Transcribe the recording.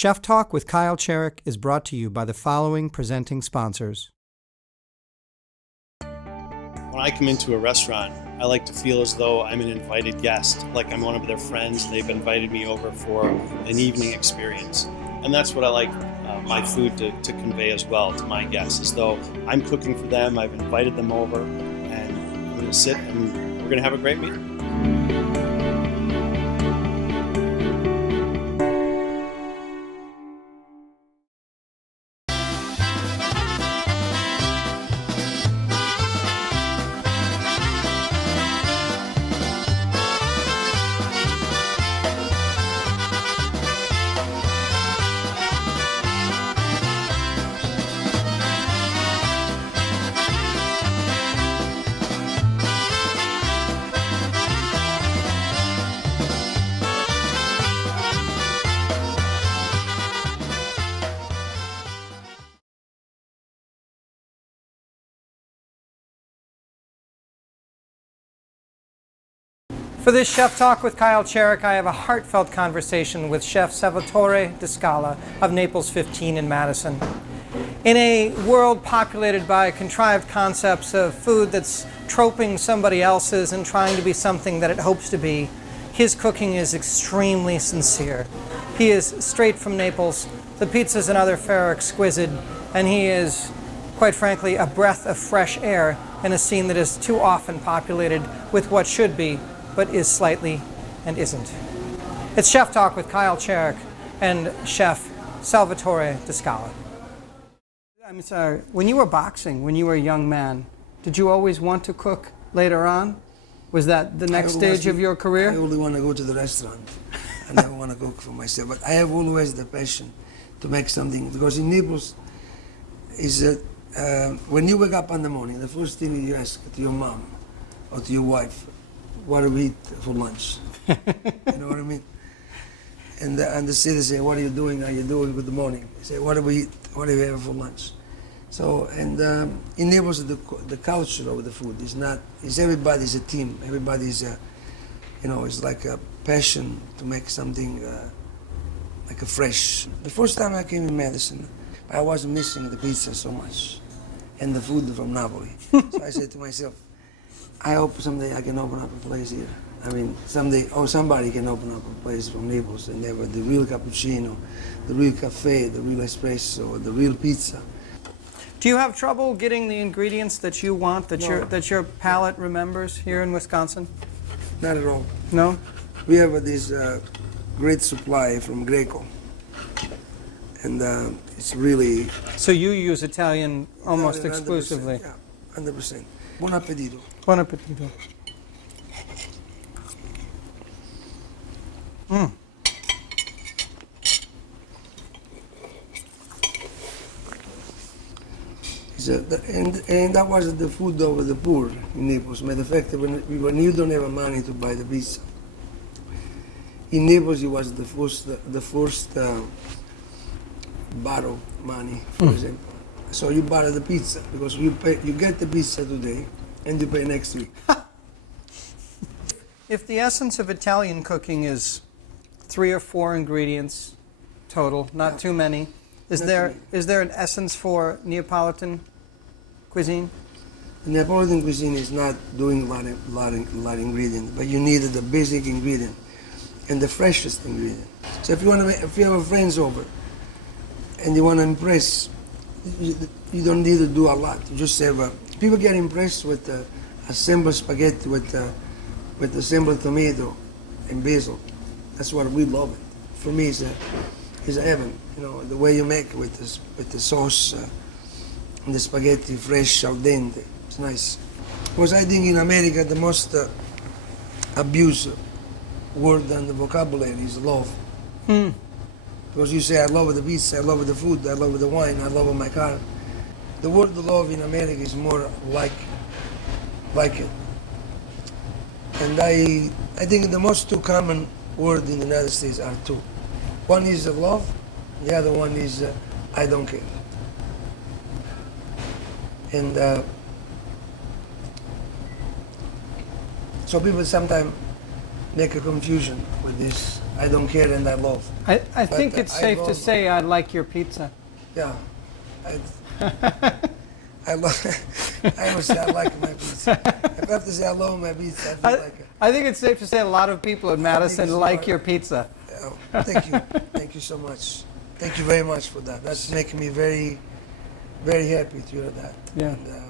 Chef Talk with Kyle Cherek is brought to you by the following presenting sponsors. When I come into a restaurant, I like to feel as though I'm an invited guest, like I'm one of their friends and they've invited me over for an evening experience. And that's what I like my food to convey as well to my guests, as though I'm cooking for them, I've invited them over, and I'm going to sit and we're going to have a great meal. For this Chef Talk with Kyle Cherek, I have a heartfelt conversation with Chef Salvatore Scala of Naples 15 in Madison. In a world populated by contrived concepts of food that's troping somebody else's and trying to be something that it hopes to be, his cooking is extremely sincere. He is straight from Naples. The pizzas and other fare are exquisite, and he is, quite frankly, a breath of fresh air in a scene that is too often populated with what should be, but is slightly and isn't. It's Chef Talk with Kyle Cherek and Chef Salvatore Scala. I'm sorry, when you were boxing, when you were a young man, did you always want to cook later on? Was that the next stage of your career? I only want to go to the restaurant. I never want to cook for myself. But I have always the passion to make something. Because in Naples, is that when you wake up in the morning, the first thing you ask to your mom or to your wife, what do we eat for lunch? You know what I mean? And the city say, what are you doing? How are you doing? Good morning. They say, what do we eat? What do we have for lunch? So, and in Naples, the culture of the food is not, everybody's a team. Everybody's, it's like a passion to make something like a fresh. The first time I came in Madison, I was missing the pizza so much and the food from Napoli. So I said to myself, I hope someday I can open up a place here. I mean, someday, somebody can open up a place from Naples and have the real cappuccino, the real cafe, the real espresso, the real pizza. Do you have trouble getting the ingredients that you want, that your palate remembers here in Wisconsin? Not at all. No? We have this great supply from Greco. And it's really... So you use Italian almost 100%, exclusively? Yeah, 100%. Buon appetito. Buon appetito. Mm. And that was the food of the poor in Naples. Matter of fact, when you don't have money to buy the pizza, in Naples it was the first borrow money, for example. So you buy the pizza because you get the pizza today and you pay next week. If the essence of Italian cooking is 3 or 4 ingredients total, not too many, is there an essence for Neapolitan cuisine? The Neapolitan cuisine is not doing a lot of ingredients, but you need the basic ingredient and the freshest ingredient. So if you have friends over and you want to impress, you don't need to do a lot. You just have people get impressed with assembled spaghetti with assembled tomato and basil. That's what we love it. For me, it's a heaven. You know, the way you make it with the sauce and the spaghetti fresh al dente. It's nice. Because I think in America the most abused word and the vocabulary is love. Because you say, I love the pizza, I love the food, I love the wine, I love my car. The word love in America is more like it. And I think the most two common words in the United States are two. One is love, the other one is I don't care. And so people sometimes make a confusion with this I don't care and I love. I think But it's I safe to love- say I like your pizza. Yeah. I love. I would say I like my pizza. If I have to say I love my pizza, I feel like. I think it's safe to say a lot of people in Madison it's like not- your pizza. Thank you. Thank you so much. Thank you very much for that. That's making me very, very happy to hear that. Yeah. And,